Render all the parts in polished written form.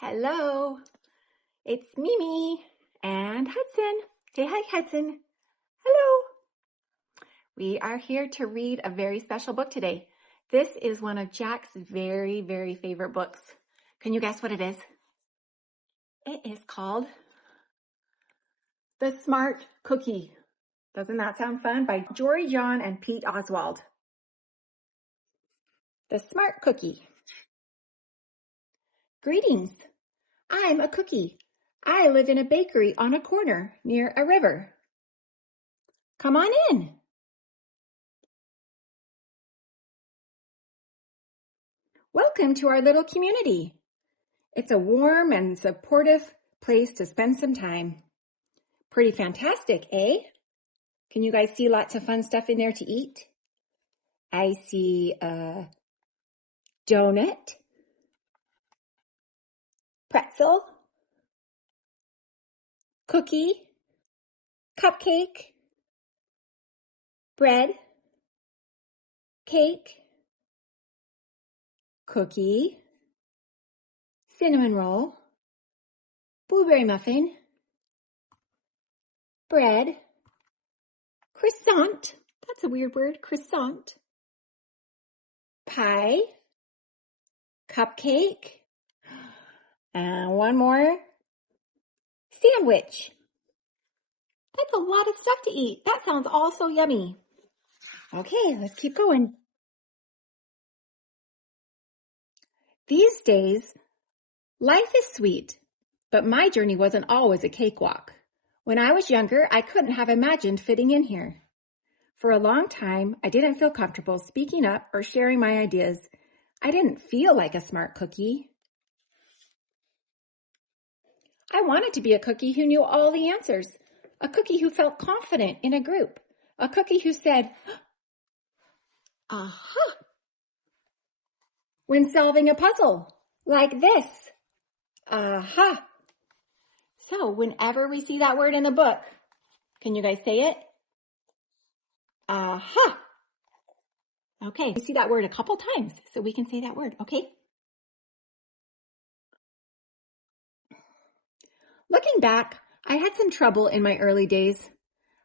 Hello, it's Mimi and Hudson. Say hi, Hudson. Hello. We are here to read a very special book today. This is one of Jack's very, very favorite books. Can you guess what it is? It is called The Smart Cookie. Doesn't that sound fun? By Jory, John, and Pete Oswald. The Smart Cookie. Greetings. I'm a cookie. I live in a bakery on a corner near a river. Come on in. Welcome to our little community. It's a warm and supportive place to spend some time. Pretty fantastic, eh? Can you guys see lots of fun stuff in there to eat? I see a donut, pretzel, cookie, cupcake, bread, cake, cookie, cinnamon roll, blueberry muffin, bread, croissant, that's a weird word, croissant, pie, cupcake, and one more, sandwich. That's a lot of stuff to eat. That sounds all so yummy. Okay, let's keep going. These days, life is sweet, but my journey wasn't always a cakewalk. When I was younger, I couldn't have imagined fitting in here. For a long time, I didn't feel comfortable speaking up or sharing my ideas. I didn't feel like a smart cookie. I wanted to be a cookie who knew all the answers, a cookie who felt confident in a group, a cookie who said, aha, when solving a puzzle, like this, aha. So whenever we see that word in the book, can you guys say it? Aha. Okay, we see that word a couple times, so we can say that word, okay? Looking back, I had some trouble in my early days.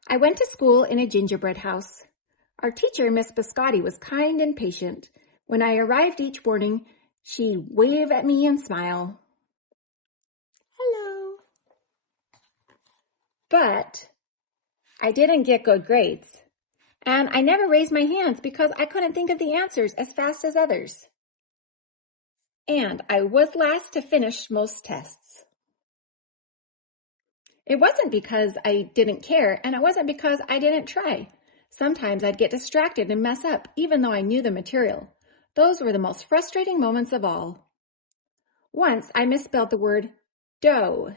I went to school in a gingerbread house. Our teacher, Miss Biscotti, was kind and patient. When I arrived each morning, she'd wave at me and smile. Hello. But I didn't get good grades. And I never raised my hands because I couldn't think of the answers as fast as others. And I was last to finish most tests. It wasn't because I didn't care, and it wasn't because I didn't try. Sometimes I'd get distracted and mess up, even though I knew the material. Those were the most frustrating moments of all. Once I misspelled the word dough.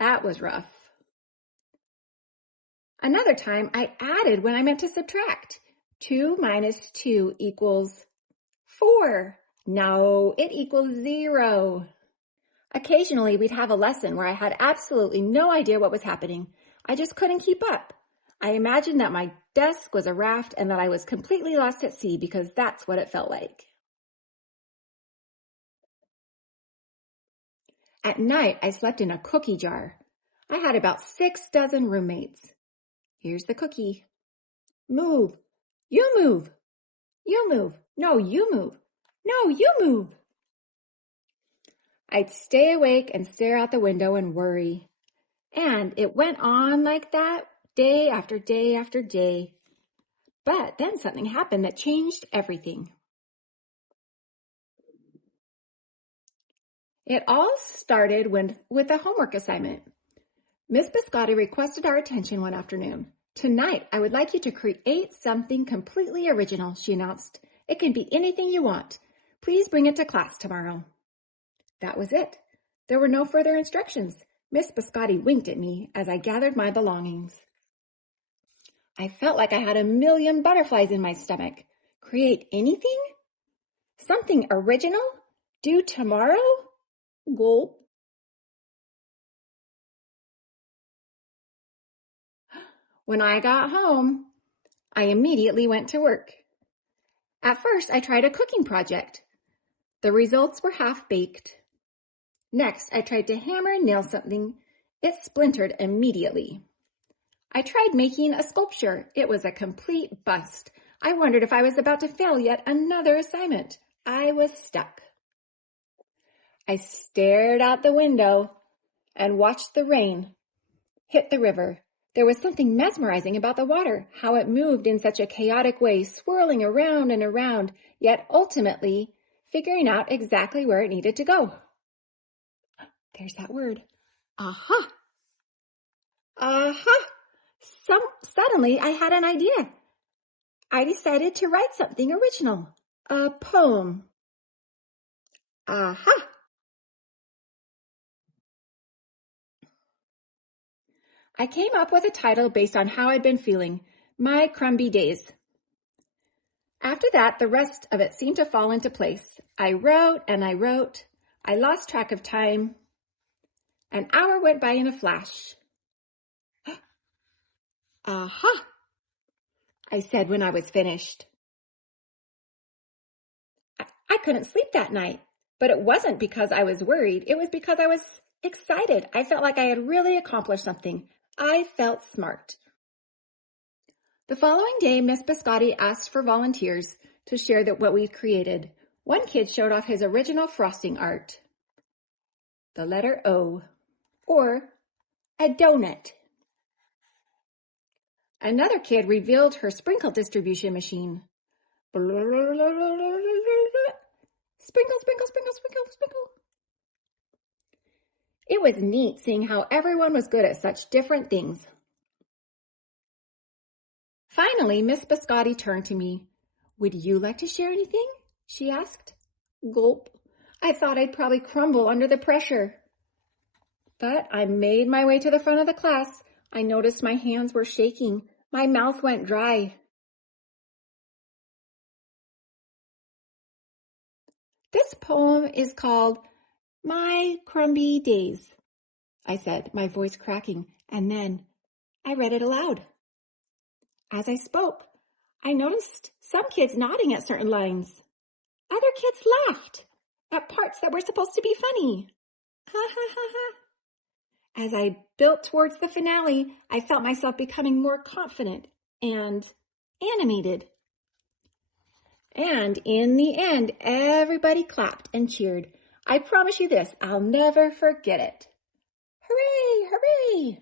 That was rough. Another time I added when I meant to subtract. 2 minus 2 equals 4. No, it equals 0. Occasionally, we'd have a lesson where I had absolutely no idea what was happening. I just couldn't keep up. I imagined that my desk was a raft and that I was completely lost at sea because that's what it felt like. At night, I slept in a cookie jar. I had about 6 dozen roommates. Here's the cookie. Move. You move. You move. No, you move. No, you move. I'd stay awake and stare out the window and worry. And it went on like that day after day after day. But then something happened that changed everything. It all started with a homework assignment. Miss Biscotti requested our attention one afternoon. Tonight, I would like you to create something completely original, she announced. It can be anything you want. Please bring it to class tomorrow. That was it. There were no further instructions. Miss Biscotti winked at me as I gathered my belongings. I felt like I had a million butterflies in my stomach. Create anything? Something original? Due tomorrow? Gulp. When I got home, I immediately went to work. At first, I tried a cooking project. The results were half-baked. Next, I tried to hammer and nail something. It splintered immediately. I tried making a sculpture. It was a complete bust. I wondered if I was about to fail yet another assignment. I was stuck. I stared out the window and watched the rain hit the river. There was something mesmerizing about the water, how it moved in such a chaotic way, swirling around and around, yet ultimately figuring out exactly where it needed to go. There's that word. Aha! Aha! Suddenly I had an idea. I decided to write something original. A poem. Aha! I came up with a title based on how I'd been feeling. My Crumby Days. After that, the rest of it seemed to fall into place. I wrote and I wrote. I lost track of time. An hour went by in a flash. Aha! I said when I was finished. I couldn't sleep that night, but it wasn't because I was worried. It was because I was excited. I felt like I had really accomplished something. I felt smart. The following day, Miss Biscotti asked for volunteers to share what we'd created. One kid showed off his original frosting art. The letter O, or a donut. Another kid revealed her sprinkle distribution machine. Sprinkle, sprinkle, sprinkle, sprinkle, sprinkle. It was neat seeing how everyone was good at such different things. Finally, Miss Biscotti turned to me. Would you like to share anything? She asked. Gulp. I thought I'd probably crumble under the pressure. But I made my way to the front of the class. I noticed my hands were shaking. My mouth went dry. This poem is called My Crumby Days, I said, my voice cracking, and then I read it aloud. As I spoke, I noticed some kids nodding at certain lines. Other kids laughed at parts that were supposed to be funny. Ha ha ha ha. As I built towards the finale, I felt myself becoming more confident and animated. And in the end, everybody clapped and cheered. I promise you this, I'll never forget it. Hooray, hooray!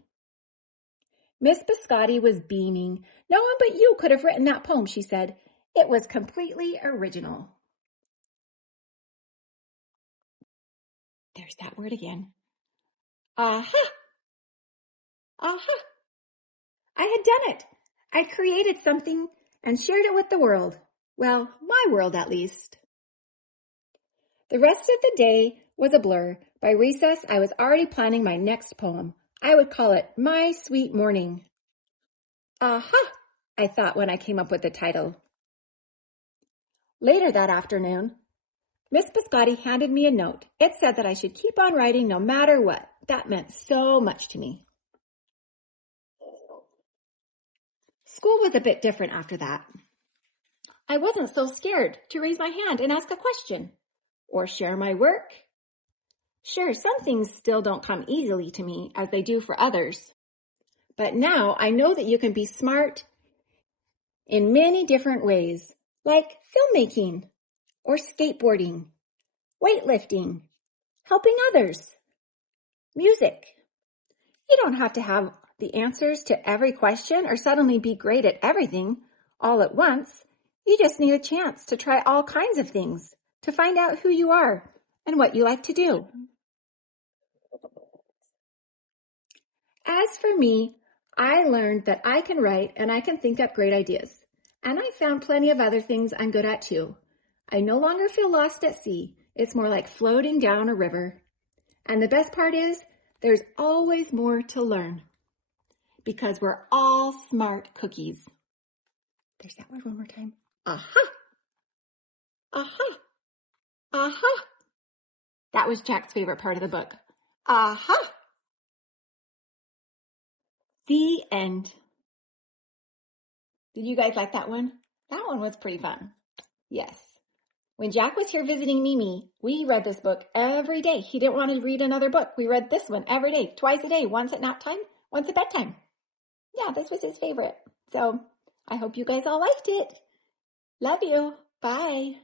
Miss Biscotti was beaming. No one but you could have written that poem, she said. It was completely original. There's that word again. Aha! Aha! I had done it. I created something and shared it with the world. Well, my world at least. The rest of the day was a blur. By recess, I was already planning my next poem. I would call it My Sweet Morning. Aha! I thought when I came up with the title. Later that afternoon, Miss Biscotti handed me a note. It said that I should keep on writing no matter what. That meant so much to me. School was a bit different after that. I wasn't so scared to raise my hand and ask a question or share my work. Sure, some things still don't come easily to me as they do for others. But now I know that you can be smart in many different ways, like filmmaking or skateboarding, weightlifting, helping others, music. You don't have to have the answers to every question or suddenly be great at everything all at once. You just need a chance to try all kinds of things to find out who you are and what you like to do. As for me, I learned that I can write and I can think up great ideas. And I found plenty of other things I'm good at too. I no longer feel lost at sea. It's more like floating down a river. And the best part is, there's always more to learn. Because we're all smart cookies. There's that word one more time. Aha! Aha! Aha! That was Jack's favorite part of the book. Aha! The end. Did you guys like that one? That one was pretty fun. Yes. When Jack was here visiting Mimi, we read this book every day. He didn't want to read another book. We read this one every day, twice a day, once at nap time, once at bedtime. Yeah, this was his favorite. So I hope you guys all liked it. Love you. Bye.